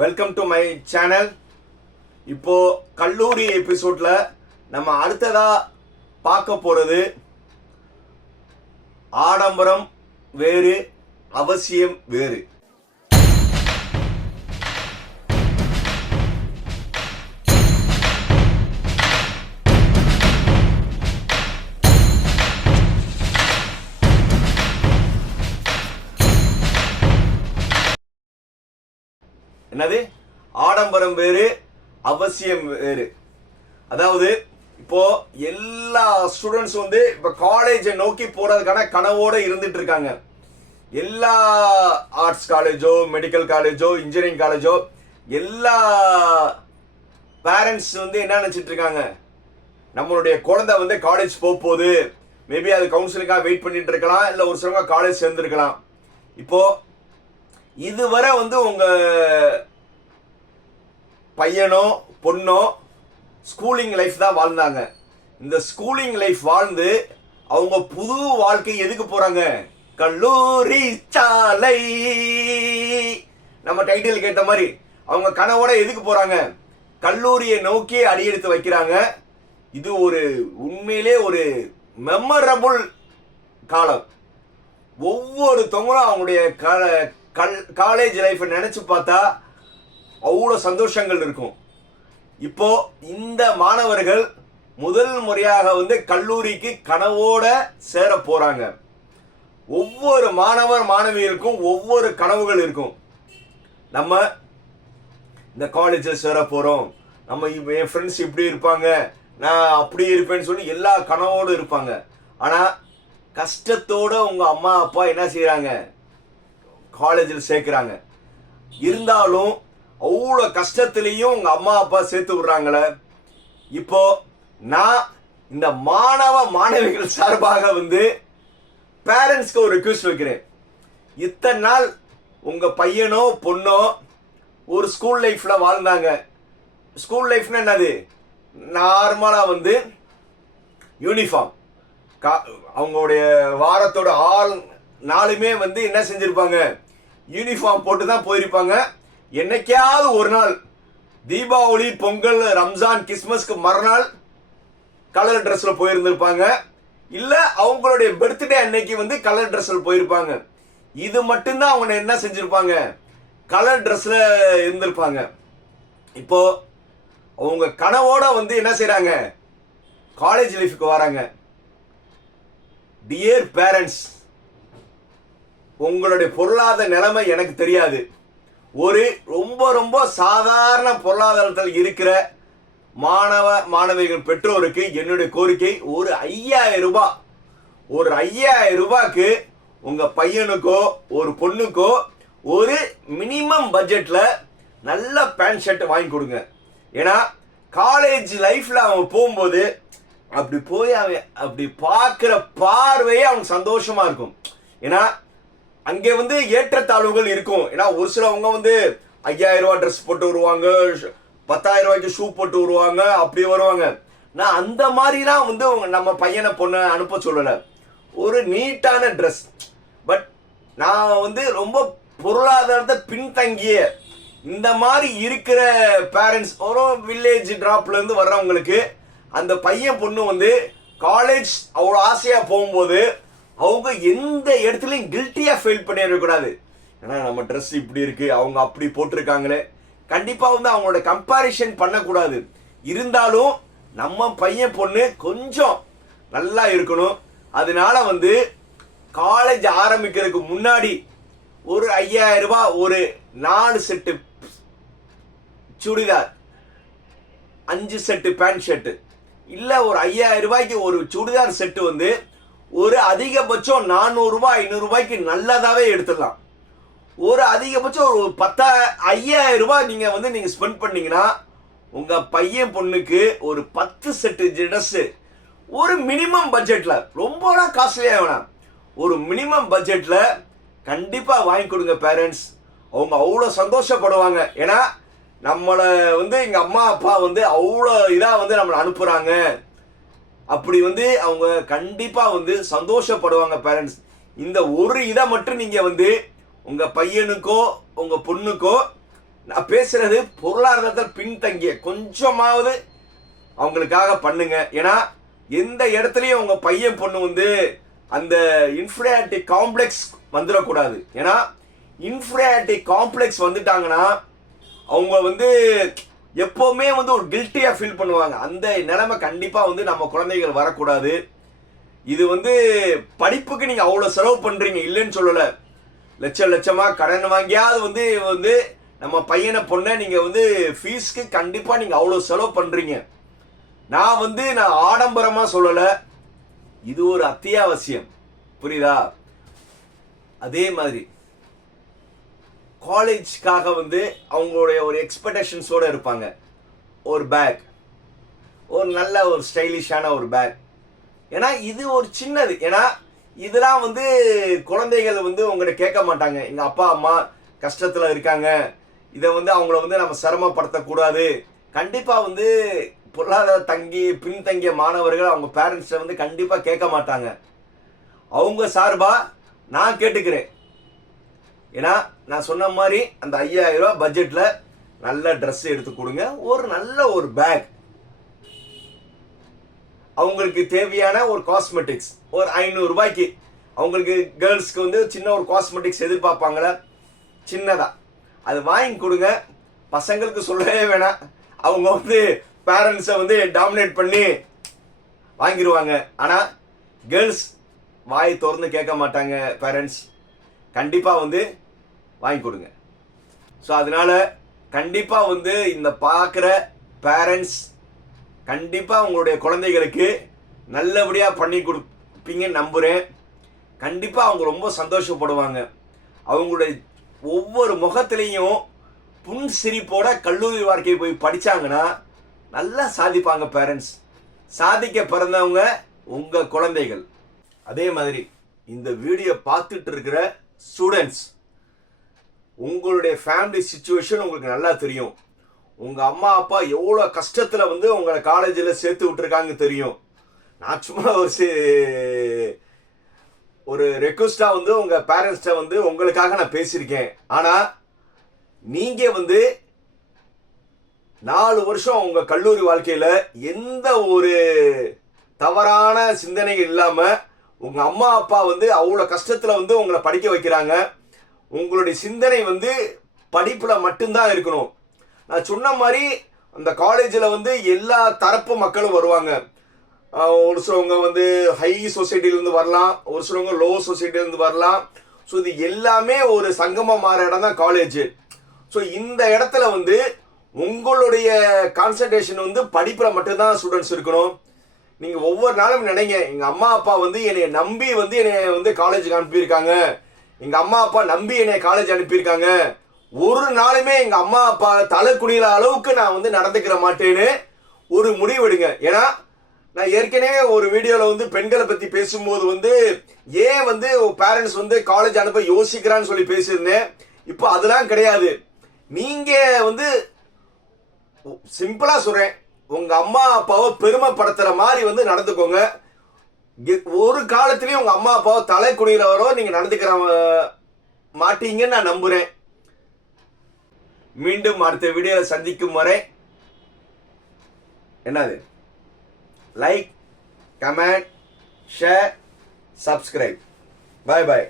Welcome to my channel. இப்போ கல்லூரி எபிசோட்ல நம்ம அடுத்ததா பார்க்க போறது ஆடம்பரம் வேறு, அவசியம் வேறு. என்னது ஆடம்பரம் வேறு, அவசியம் வேறு. அதாவது இப்போ எல்லா ஸ்டூடெண்ட்ஸ் இப்ப காலேஜை நோக்கி போறதுக்கான கனவோட இருந்துட்டு இருக்காங்க. எல்லா ஆர்ட்ஸ் காலேஜோ, மெடிக்கல் காலேஜோ, இன்ஜினியரிங் காலேஜோ, எல்லா பேரண்ட்ஸ் என்ன நினைச்சிட்டு இருக்காங்க, நம்மளுடைய குழந்தை காலேஜ் போகுது, மேபி அது கவுன்சிலிங்காக வெயிட் பண்ணிட்டு இருக்கலாம், இல்லை ஒரு சிலவங்க காலேஜ் சேர்ந்துருக்கலாம். இப்போ இதுவரை உங்க பையனோ பொண்ணோ ஸ்கூலிங் லைஃப் தான் வாழ்ந்தாங்க. இந்த ஸ்கூலிங் லைஃப் வாழ்ந்து அவங்க புது வாழ்க்கை எதுக்கு போறாங்க? கல்லூரி சாலை. நம்ம டைட்டில் கேட்ட மாதிரி அவங்க கனவோட எதுக்கு போறாங்க? கல்லூரியை நோக்கி அடியெடுத்து வைக்கிறாங்க. இது ஒரு உண்மையிலே ஒரு மெமரபிள் காலம். ஒவ்வொருத்தவங்களும் அவங்களுடைய காலேஜ் லைஃப்பை நினைச்சு பார்த்தா அவ்வளோ சந்தோஷங்கள் இருக்கும். இப்போ இந்த மாணவர்கள் முதல் முறையாக கல்லூரிக்கு கனவோட சேர போறாங்க. ஒவ்வொரு மாணவர் மாணவிகளுக்கும் ஒவ்வொரு கனவுகள் இருக்கும். நம்ம இந்த காலேஜில் சேர போறோம், நம்ம என் ஃப்ரெண்ட்ஸ் இப்படி இருப்பாங்க, நான் அப்படி இருப்பேன்னு சொல்லி எல்லா கனவோடு இருப்பாங்க. ஆனா கஷ்டத்தோட உங்க அம்மா அப்பா என்ன செய்யறாங்க? காலேஜில் சேர்க்கிறாங்க. இருந்தாலும் அவ்வளோ கஷ்டத்திலையும் உங்க அம்மா அப்பா சேர்த்து விடுறாங்களே. இப்போ நான் இந்த மாணவ மாணவிகள் சார்பாக பேரண்ட்ஸ்க்கு ஒரு ரிக்வெஸ்ட் வைக்கிறேன். இத்தனை நாள் உங்க பையனோ பொண்ணோ ஒரு ஸ்கூல் லைஃப்ல வாழ்ந்தாங்க. ஸ்கூல் லைஃப்னா என்னது? நார்மலா யூனிஃபார்ம், அவங்களுடைய வாரத்தோட நாளுமே என்ன செஞ்சிருப்பாங்க? யூனிஃபார்ம் போட்டு தான் போயிருப்பாங்க. என்னைக்காவது ஒரு நாள் தீபாவளி, பொங்கல், ரம்ஜான், கிறிஸ்மஸ்க்கு மறுநாள் கலர் ட்ரெஸ்ல போயிருந்திருப்பாங்க. இல்ல அவங்களுடைய பர்த்டே அன்னைக்கு கலர் ட்ரெஸ்ல போயிருப்பாங்க. இது மட்டும்தான் அவங்க என்ன செஞ்சிருப்பாங்க? கலர் ட்ரெஸ்ல இருந்திருப்பாங்க. இப்போ அவங்க கனவோட என்ன செய்யறாங்க? காலேஜ் லைஃப்க்கு வராங்க. டியர் பேரண்ட்ஸ், உங்களுடைய பொருளாதார நிலைமை எனக்கு தெரியாது. ஒரு ரொம்ப ரொம்ப சாதாரண பொருளாதாரத்தில் இருக்கிற மாணவ மாணவிகள் பெற்றோருக்கு என்னுடைய கோரிக்கை, ஒரு 5000 ரூபாய், ஒரு 5000 ரூபாய்க்கு உங்க பையனுக்கோ ஒரு பொண்ணுக்கோ ஒரு மினிமம் பட்ஜெட்ல நல்ல பேண்ட் ஷர்ட் வாங்கி கொடுங்க. ஏன்னா காலேஜ் லைஃப்ல அவன் போகும்போது அப்படி போய் அவன் அப்படி பார்க்கிற பார்வையே அவனுக்கு சந்தோஷமா இருக்கும். ஏன்னா அங்கே ஏற்றத்தாழ்வுகள் இருக்கும். ஏன்னா ஒரு சிலவங்க 5000 ரூபாய் ட்ரெஸ் போட்டு வருவாங்க, 10,000 ரூபாய்க்கு ஷூ போட்டு வருவாங்க, அப்படி வருவாங்க. நான் அந்த மாதிரிலாம் நம்ம பையனை பொண்ணை அனுப்ப சொல்லலை. ஒரு நீட்டான ட்ரெஸ். பட் நான் ரொம்ப பொருளாதாரத்தை பின்தங்கிய இந்த மாதிரி இருக்கிற பேரண்ட்ஸ், ஒரு வில்லேஜ் டிராப்ல இருந்து வர்றவங்களுக்கு அந்த பையன் பொண்ணு காலேஜ் அவ்வளோ ஆசையா போகும்போது அவங்க எந்த இடத்துலையும் கில்ட்டியா ஃபீல் பண்ணிடக்கூடாது. ஏன்னா நம்ம ட்ரெஸ் இப்படி இருக்கு, அவங்க அப்படி போட்டிருக்காங்களே, கண்டிப்பா அவங்களோட கம்பேரிஷன் பண்ணக்கூடாது. இருந்தாலும் நம்ம பையன் பொண்ணு கொஞ்சம் நல்லா இருக்கணும். அதனால காலேஜ் ஆரம்பிக்கிறதுக்கு முன்னாடி ஒரு 5000 ரூபாய், ஒரு 4 set chudidar, 5 set pant shirt, இல்ல ஒரு 5000 ரூபாய்க்கு ஒரு சுடிதார் செட்டு ஒரு அதிகபட்சம் 400 ரூபாய் 500 ரூபாய்க்கு நல்லதாவே எடுத்துடலாம். ஒரு அதிகபட்சம் ஒரு 5000 ரூபாய் நீங்க ஸ்பெண்ட் பண்ணீங்கன்னா உங்க பையன் பொண்ணுக்கு ஒரு 10 செட்டு ட்ரெஸ், ஒரு மினிமம் பட்ஜெட்ல, ரொம்பலாம் காஸ்ட்லியா வேணாம், ஒரு மினிமம் பட்ஜெட்ல கண்டிப்பா வாங்கி கொடுங்க பேரண்ட்ஸ். அவங்க அவ்வளோ சந்தோஷப்படுவாங்க. ஏன்னா நம்மளை எங்க அம்மா அப்பா அவ்வளோ இதா நம்மளை அனுப்புறாங்க. அப்படி அவங்க கண்டிப்பா சந்தோஷப்படுவாங்க பேரண்ட்ஸ். இந்த ஒரு இதை மட்டும் நீங்க உங்க பையனுக்கோ உங்க பொண்ணுக்கோ நான் பேசுறது பொருளாதாரத்தில் பின்தங்கிய கொஞ்சமாவது அவங்களுக்காக பண்ணுங்க. ஏன்னா எந்த இடத்துலையும் உங்க பையன் பொண்ணு வந்து அந்த இன்ஃபீரியாரிட்டி காம்ப்ளெக்ஸ் வந்துடக்கூடாது. ஏன்னா இன்ஃபீரியாரிட்டி காம்ப்ளெக்ஸ் வந்துட்டாங்கன்னா அவங்க வந்து எப்பவுமே வந்து ஒரு கில்ட்டியா ஃபீல் பண்ணுவாங்க. அந்த நிலைமை கண்டிப்பா வந்து நம்ம குழந்தைகள் வரக்கூடாது. இது வந்து படிப்புக்கு நீங்க அவ்வளவு செலவு பண்றீங்க, இல்லைன்னு சொல்லல. லட்சமா கடன் வாங்கியாவது வந்து வந்து நம்ம பையனை பொண்ணை நீங்க வந்து ஃபீஸ்க்கு கண்டிப்பா நீங்க அவ்வளவு செலவு பண்றீங்க. நான் ஆடம்பரமா சொல்லல, இது ஒரு அத்தியாவசியம். புரியுதா? அதே மாதிரி காலேஜ்க்காக வந்து அவங்களுடைய ஒரு எக்ஸ்பெக்டேஷன்ஸோட இருப்பாங்க. ஒரு பேக், ஒரு நல்ல ஒரு ஸ்டைலிஷான ஒரு பேக். ஏன்னா இது ஒரு சின்னது. ஏன்னா இதெல்லாம் வந்து குழந்தைகள் வந்து உங்கள்கிட்ட கேட்க மாட்டாங்க. எங்கள் அப்பா அம்மா கஷ்டத்தில் இருக்காங்க, இதை வந்து அவங்கள வந்து நம்ம சிரமப்படுத்தக்கூடாது. கண்டிப்பாக வந்து பொருளாதார பின்தங்கிய மாணவர்கள் அவங்க பேரண்ட்ஸை வந்து கண்டிப்பாக கேட்க மாட்டாங்க. அவங்க சார்பாக நான் கேட்டுக்கிறேன். ஏன்னா நான் சொன்ன மாதிரி அந்த 5000 ரூபாய் பட்ஜெட்டில் நல்ல ட்ரெஸ் எடுத்து கொடுங்க, ஒரு நல்ல ஒரு பேக், அவங்களுக்கு தேவையான ஒரு காஸ்மெட்டிக்ஸ் ஒரு 500 ரூபாய்க்கு. அவங்களுக்கு கேர்ள்ஸ்க்கு வந்து சின்ன ஒரு காஸ்மெட்டிக்ஸ் எதிர்பார்ப்பாங்களே, சின்னதா அது வாங்கி கொடுங்க. பசங்களுக்கு சொல்லவே வேணாம், அவங்க வந்து பேரண்ட்ஸை வந்து டாமினேட் பண்ணி வாங்கிடுவாங்க. ஆனால் கேர்ள்ஸ் வாய் திறந்து கேட்க மாட்டாங்க. பேரண்ட்ஸ் கண்டிப்பாக வந்து வாங்கி கொடுங்க. ஸோ அதனால கண்டிப்பாக வந்து இந்த பார்க்குற பேரண்ட்ஸ் கண்டிப்பாக உங்களுடைய குழந்தைகளுக்கு நல்லபடியாக பண்ணி கொடுப்பீங்கன்னு நம்புகிறேன். கண்டிப்பாக அவங்க ரொம்ப சந்தோஷப்படுவாங்க. அவங்களுடைய ஒவ்வொரு முகத்திலையும் புன்சிரிப்போட கல்லூரி வாழ்க்கையை போய் படித்தாங்கன்னா நல்லா சாதிப்பாங்க. பேரண்ட்ஸ் சாதிக்க பிறந்தவங்க உங்கள் குழந்தைகள். அதே மாதிரி இந்த வீடியோ பார்த்துட்டு இருக்கிற ஸ்டூடெண்ட்ஸ், உங்களுடைய ஃபேமிலி சிச்சுவேஷன் உங்களுக்கு நல்லா தெரியும். உங்கள் அம்மா அப்பா எவ்வளோ கஷ்டத்தில் வந்து உங்களை காலேஜில் சேர்த்து விட்டுருக்காங்க தெரியும். நான் சும்மா ஒரு ரெக்வஸ்டாக வந்து உங்கள் பேரண்ட்ஸ்ட்டை வந்து உங்களுக்காக நான் பேசியிருக்கேன். ஆனால் நீங்கள் வந்து 4 வருஷம் உங்கள் கல்லூரி வாழ்க்கையில் எந்த ஒரு தவறான சிந்தனைகள் இல்லாமல் உங்கள் அம்மா அப்பா வந்து அவ்வளோ கஷ்டத்தில் வந்து உங்களை படிக்க வைக்கிறாங்க. உங்களுடைய சிந்தனை வந்து படிப்பில் மட்டும்தான் இருக்கணும். நான் சொன்ன மாதிரி அந்த காலேஜில் வந்து எல்லா தரப்பு மக்களும் வருவாங்க. ஒரு சிலவங்க வந்து ஹை சொசைட்டிலேருந்து வரலாம், ஒரு சிலவங்க லோ சொசைட்டிலேருந்து வரலாம். ஸோ இது எல்லாமே ஒரு சங்கமம் மாற இடம் தான் காலேஜ். ஸோ இந்த இடத்துல வந்து உங்களுடைய கான்சன்ட்ரேஷன் வந்து படிப்பில் மட்டும்தான் ஸ்டூடெண்ட்ஸ் இருக்கணும். நீங்கள் ஒவ்வொரு நாளும் நினைங்க, எங்கள் அம்மா அப்பா வந்து என்னை நம்பி வந்து என்னை வந்து காலேஜுக்கு அனுப்பியிருக்காங்க, எங்கள் அம்மா அப்பா நம்பி என்னை காலேஜ் அனுப்பியிருக்காங்க. ஒரு நாளுமே எங்கள் அம்மா அப்பா தலை குனிகிற அளவுக்கு நான் வந்து நடந்துக்கிற மாட்டேன்னு ஒரு முடிவெடுங்க. ஏன்னா நான் ஏற்கனவே ஒரு வீடியோவில் வந்து பெண்களை பற்றி பேசும்போது வந்து ஏன் வந்து பேரண்ட்ஸ் வந்து காலேஜ் அனுப்ப யோசிக்கிறான்னு சொல்லி பேசியிருந்தேன். இப்போ அதெல்லாம் கிடையாது. நீங்கள் வந்து சிம்பிளாக சொல்கிறேன், உங்கள் அம்மா அப்பாவை பெருமைப்படுத்துகிற மாதிரி வந்து நடந்துக்கோங்க. ஒரு காலத்திலையும் உங்கள் அம்மா அப்பாவை தலை குனிகிறவரோ நீங்கள் நடந்துக்கிற மாட்டீங்கன்னு நான் நம்புகிறேன். மீண்டும் அடுத்த வீடியோவில் சந்திக்கும் வரை என்னது லைக், கமெண்ட், ஷேர், சப்ஸ்கிரைப். பாய் பாய்.